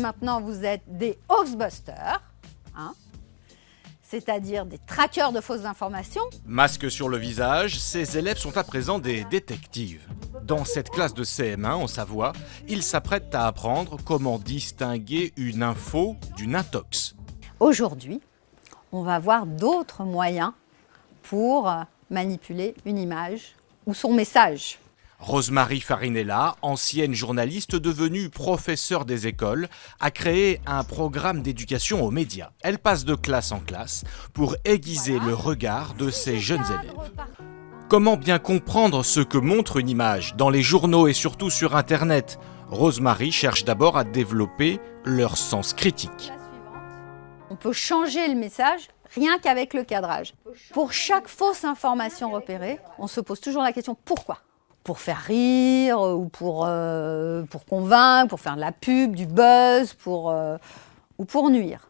Maintenant, vous êtes des hoaxbusters, hein, c'est-à-dire des traqueurs de fausses informations. Masque sur le visage, ces élèves sont à présent des détectives. Dans cette classe de CM1 en Savoie, ils s'apprêtent à apprendre comment distinguer une info d'une intox. Aujourd'hui, on va voir d'autres moyens pour manipuler une image ou son message. Rosemarie Farinella, ancienne journaliste devenue professeure des écoles, a créé un programme d'éducation aux médias. Elle passe de classe en classe pour aiguiser le regard de ses jeunes élèves. Comment bien comprendre ce que montre une image dans les journaux et surtout sur Internet? Rosemarie cherche d'abord à développer leur sens critique. On peut changer le message rien qu'avec le cadrage. Pour chaque fausse information repérée, on se pose toujours la question pourquoi? Pour faire rire ou pour convaincre, pour faire de la pub, du buzz, ou pour nuire.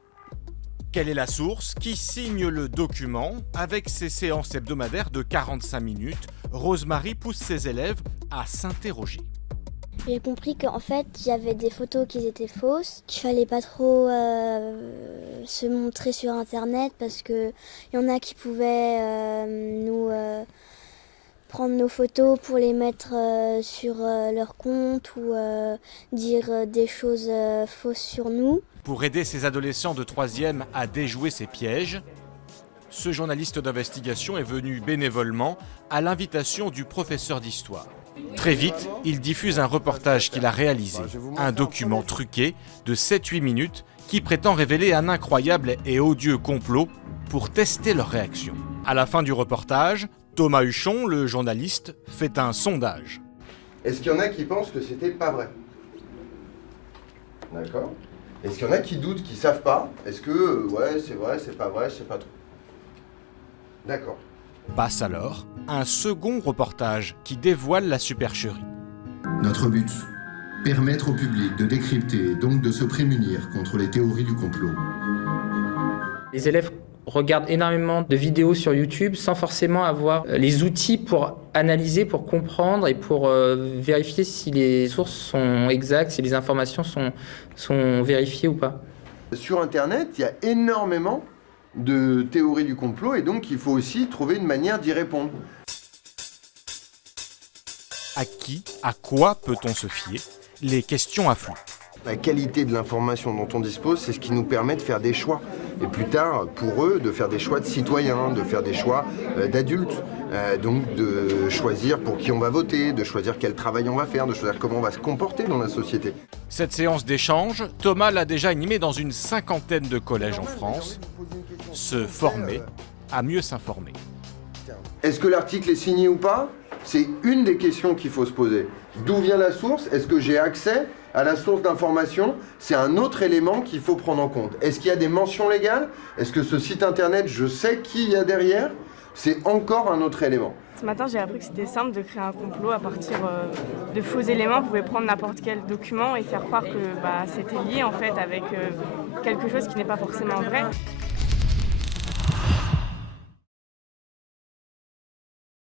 Quelle est la source? Qui signe le document? Avec ses séances hebdomadaires de 45 minutes, Rosemarie pousse ses élèves à s'interroger. J'ai compris qu'en fait, il y avait des photos qui étaient fausses, qu'il fallait pas trop se montrer sur Internet parce qu'il y en a qui pouvaient nous prendre nos photos pour les mettre sur leur compte ou dire des choses fausses sur nous. Pour aider ces adolescents de 3e à déjouer ces pièges, ce journaliste d'investigation est venu bénévolement à l'invitation du professeur d'histoire. Très vite, il diffuse un reportage qu'il a réalisé, un document truqué de 7-8 minutes qui prétend révéler un incroyable et odieux complot pour tester leur réaction. À la fin du reportage, Thomas Huchon, le journaliste, fait un sondage. Est-ce qu'il y en a qui pensent que c'était pas vrai? D'accord. Est-ce qu'il y en a qui doutent, qui savent pas? Est-ce que, ouais, c'est vrai, c'est pas vrai, je sais pas trop. D'accord. Passe alors un second reportage qui dévoile la supercherie. Notre but, permettre au public de décrypter et donc de se prémunir contre les théories du complot. Les élèves regardent énormément de vidéos sur YouTube sans forcément avoir les outils pour analyser, pour comprendre et pour vérifier si les sources sont exactes, si les informations sont vérifiées ou pas. Sur Internet, il y a énormément de théories du complot et donc il faut aussi trouver une manière d'y répondre. À qui, à quoi peut-on se fier? Les questions affluent. La qualité de l'information dont on dispose, c'est ce qui nous permet de faire des choix. Et plus tard, pour eux, de faire des choix de citoyens, de faire des choix d'adultes. Donc de choisir pour qui on va voter, de choisir quel travail on va faire, de choisir comment on va se comporter dans la société. Cette séance d'échange, Thomas l'a déjà animée dans une 50aine de collèges en France. Se former à mieux s'informer. Est-ce que l'article est signé ou pas? C'est une des questions qu'il faut se poser. D'où vient la source? Est-ce que j'ai accès à la source d'information? C'est un autre élément qu'il faut prendre en compte. Est-ce qu'il y a des mentions légales? Est-ce que ce site internet, je sais qui il y a derrière? C'est encore un autre élément. Ce matin, j'ai appris que c'était simple de créer un complot à partir de faux éléments. On pouvait prendre n'importe quel document et faire croire que c'était lié en fait avec quelque chose qui n'est pas forcément vrai.